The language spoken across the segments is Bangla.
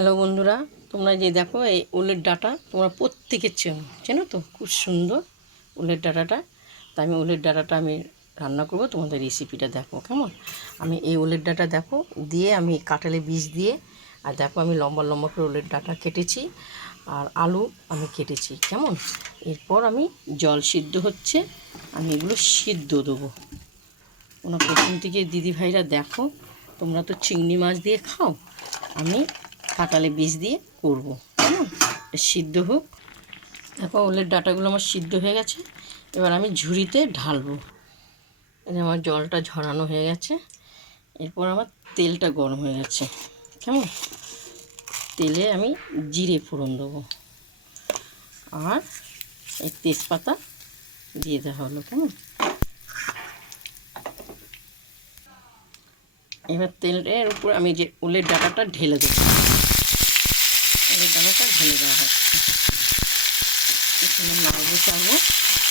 হ্যালো বন্ধুরা, তোমরা যে দেখো এই উলের ডাঁটা তোমরা প্রত্যেকের চেনো তো, খুব সুন্দর উলের ডাঁটাটা। তা আমি উলের ডাঁটাটা আমি রান্না করব, তোমাদের রেসিপিটা দেখো কেমন। আমি এই উলের ডাঁটা দেখো দিয়ে আমি কাঁঠালে বীজ দিয়ে, আর দেখো আমি লম্বা লম্বা করে উলের ডাঁটা কেটেছি, আর আলু আমি কেটেছি কেমন। এরপর আমি জল সিদ্ধ হচ্ছে, আমি এগুলো সিদ্ধ দেবো। ওনার প্রথম থেকে দিদিভাইরা দেখো, তোমরা তো চিংড়ি মাছ দিয়ে খাও, আমি কাঁঠালে বীজ দিয়ে করবো কেমন। সিদ্ধ হোক। দেখো ওলের ডাঁটাগুলো আমার সিদ্ধ হয়ে গেছে, এবার আমি ঝুড়িতে ঢালবো। আমার জলটা ঝরানো হয়ে গেছে, এরপর আমার তেলটা গরম হয়ে গেছে কেমন। তেলে আমি জিরে ফোড়ন দেবো, আর এই তেজপাতা দিয়ে দেওয়া হলো কেমন। এবার তেলের উপর আমি যে উলের ডাঁটাটা ঢেলে দেবো, উলের ডাঁটাটা ঢেলে দেওয়া হচ্ছে। এখানে নাড়বো চাড়বো।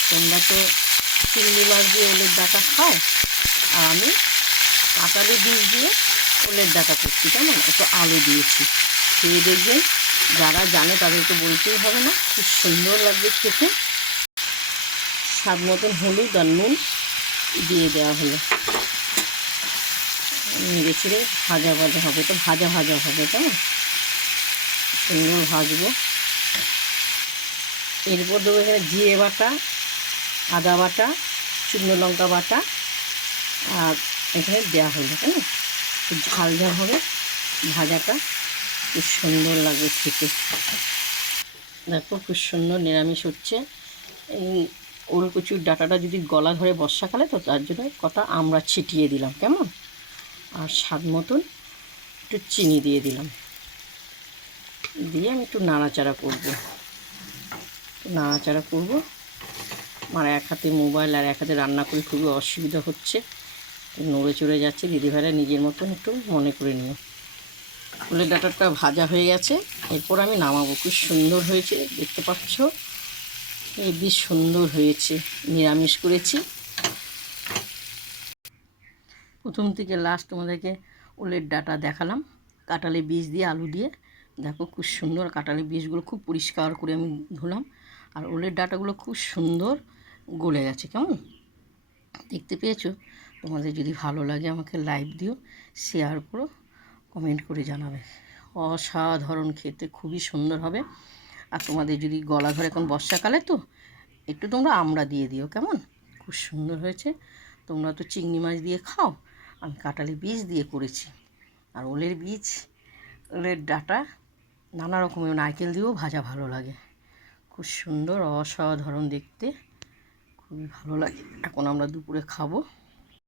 তোমরা তো চিংড়ি মাছ দিয়ে ওলের ডাঁটা খাও, আর আমি কাঁঠালি বীজ দিয়ে ওলের ডাঁটা করছি কেমন। একটু আলু দিয়েছি, খেয়ে দেখবেন। যারা জানে তাদেরকে বলতেই হবে না, খুব সুন্দর লাগবে খেতে। স্বাদ মতন হলুদ আর নুন দিয়ে দেওয়া হলো। নেড়ে ছেড়ে ভাজা ভাজা হবে, তো ভাজা ভাজা হবে কেমন, সুন্দর ভাজবো। এরপর দেবো এখানে জিরে বাটা, আদা বাটা, শুকনো লঙ্কা বাটা, আর এখানে দেওয়া হলো কেন। ঝাল ঝাল হবে ভাজাটা, খুব সুন্দর লাগবে খেতে। দেখো খুব সুন্দর নিরামিষ হচ্ছে। এই ওলকচুর ডাঁটাটা যদি গলা ধরে বর্ষাকালে, তো তার জন্য কটা আমরা ছিটিয়ে দিলাম কেমন। আর স্বাদ মতন একটু চিনি দিয়ে দিলাম, দিয়ে আমি একটু নাড়াচাড়া করবো। নাড়াচাড়া করবো। আমার এক হাতে মোবাইল আর এক হাতে রান্না করে খুবই অসুবিধা হচ্ছে, নড়ে চড়ে যাচ্ছে। দিদিভাইরা নিজের মতন একটু মনে করে নিও। উলের ডাঁটাটা ভাজা হয়ে গেছে, এরপর আমি নামাবো। খুব সুন্দর হয়েছে, দেখতে পাচ্ছ, এই বেশ সুন্দর হয়েছে। নিরামিষ করেছি। প্রথম থেকে লাস্ট তোমাদেরকে উলের ডাঁটা দেখালাম, কাঁঠালি বীজ দিয়ে আলু দিয়ে। দেখো খুব সুন্দর, কাঁঠালি বীজগুলো খুব পরিষ্কার করে আমি ধুলাম, আর উলের ডাঁটাগুলো খুব সুন্দর গলে গেছে কেমন। দেখতে পেয়েছো? তোমাদের যদি ভালো লাগে আমাকে লাইক দিও, শেয়ার করো, কমেন্ট করে জানাবে। অসাধারণ খেতে, খুবই সুন্দর হবে। আর তোমাদের যদি গলা ধরে, এখন বর্ষাকালে তো, একটু তোমরা আমড়া দিয়ে দিও কেমন। খুব সুন্দর হয়েছে। তোমরা তো চিংড়ি মাছ দিয়ে খাও, আমি কাঁঠালি বীজ দিয়ে করেছি। আর ওলের বীজ, ওলের ডাঁটা, নানা রকমের নারকেল দিয়েও ভাজা ভালো লাগে। খুব সুন্দর, অসাধারণ দেখতে, খুবই ভালো লাগে। এখন আমরা দুপুরে খাবো।